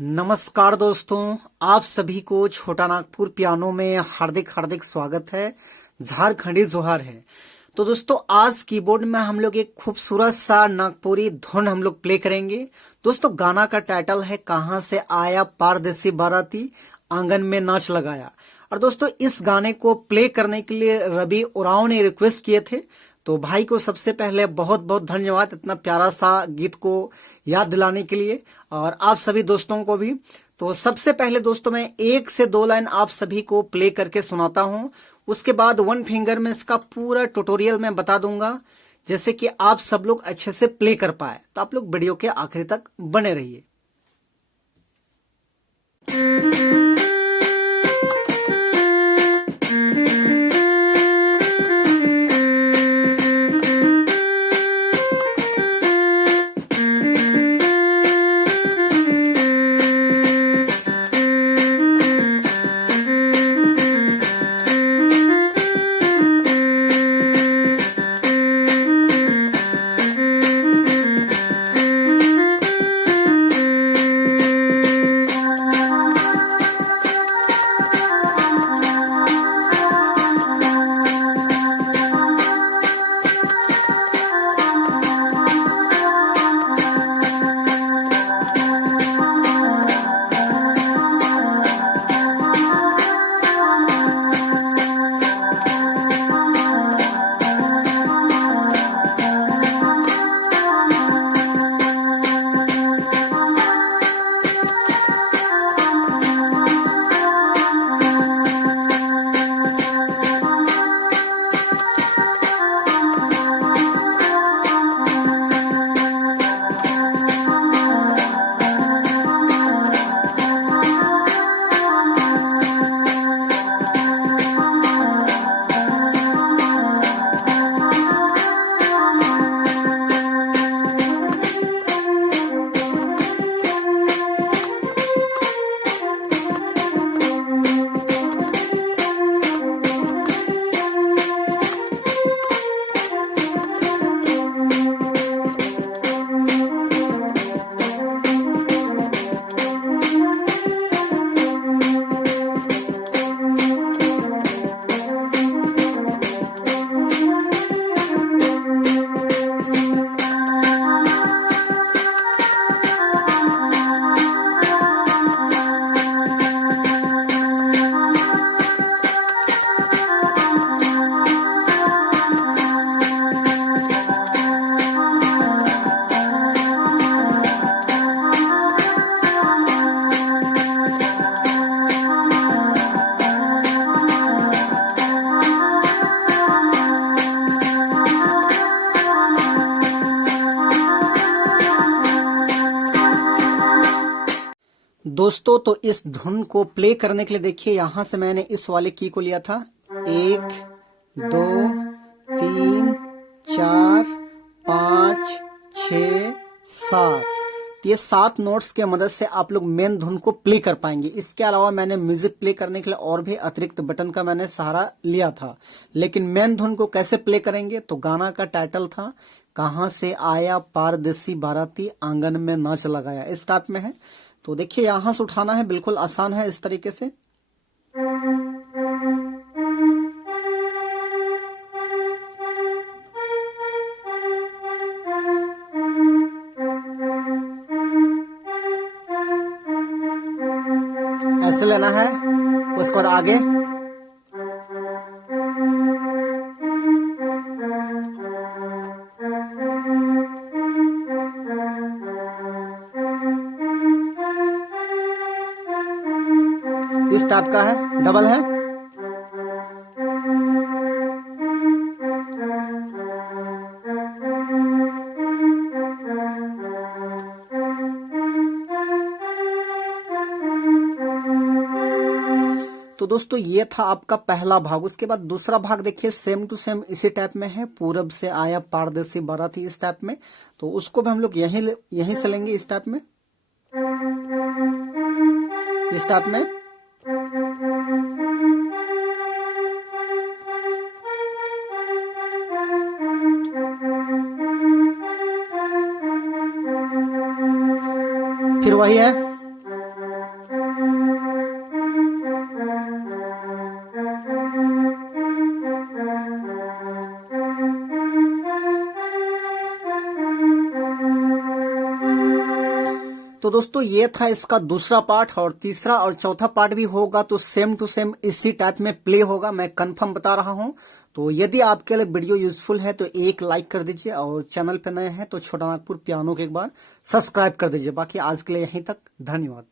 नमस्कार दोस्तों, आप सभी को छोटा नागपुर पियानो में हार्दिक हार्दिक स्वागत है। झारखंडी जोहार है। तो दोस्तों, आज कीबोर्ड में हम लोग एक खूबसूरत सा नागपुरी धुन हम लोग प्ले करेंगे। दोस्तों, गाना का टाइटल है कहाँ से आया पारदेसी बाराती, आंगन में नाच लगाया। और दोस्तों, इस गाने को प्ले करने के लिए रवि उरांव ने रिक्वेस्ट किए थे। तो भाई को सबसे पहले बहुत बहुत धन्यवाद इतना प्यारा सा गीत को याद दिलाने के लिए, और आप सभी दोस्तों को भी। तो सबसे पहले दोस्तों, मैं 1 से 2 लाइन आप सभी को प्ले करके सुनाता हूं। उसके बाद वन फिंगर में इसका पूरा ट्यूटोरियल मैं बता दूंगा, जैसे कि आप सब लोग अच्छे से प्ले कर पाए। तो आप लोग वीडियो के आखिरी तक बने रहिए। दोस्तों, तो इस धुन को प्ले करने के लिए देखिए, यहां से मैंने इस वाले की को लिया था। 1 2 3 4 5 6 7। ये 7 नोट्स के मदद से आप लोग मेन धुन को प्ले कर पाएंगे। इसके अलावा मैंने म्यूजिक प्ले करने के लिए और भी अतिरिक्त बटन का मैंने सहारा लिया था। लेकिन मेन धुन को कैसे प्ले करेंगे, तो गाना का टाइटल था कहाँ से आया पारदेसी बाराती, आंगन में नाच लगाया। इस टाइप में है। तो देखिए, यहां से उठाना है, बिल्कुल आसान है इस तरीके से। ऐसे लेना है। उसके बाद आगे इस टाइप का है, डबल है। तो दोस्तों, ये था आपका पहला भाग। उसके बाद दूसरा भाग देखिए, सेम टू सेम इसी टाइप में है। पूरब से आया पारदेसी बाराती, इस टाइप में। तो उसको भी हम लोग यहीं से लेंगे, इस टाइप में, इस टाइप में। फिर वही है। तो दोस्तों ये था इसका दूसरा पार्ट, और तीसरा और चौथा पार्ट भी होगा तो सेम टू सेम इसी टाइप में प्ले होगा, मैं कंफर्म बता रहा हूं। तो यदि आपके लिए वीडियो यूजफुल है तो एक लाइक कर दीजिए, और चैनल पे नए हैं तो छोटा नागपुर पियानो को एक बार सब्सक्राइब कर दीजिए। बाकी आज के लिए यहीं तक, धन्यवाद।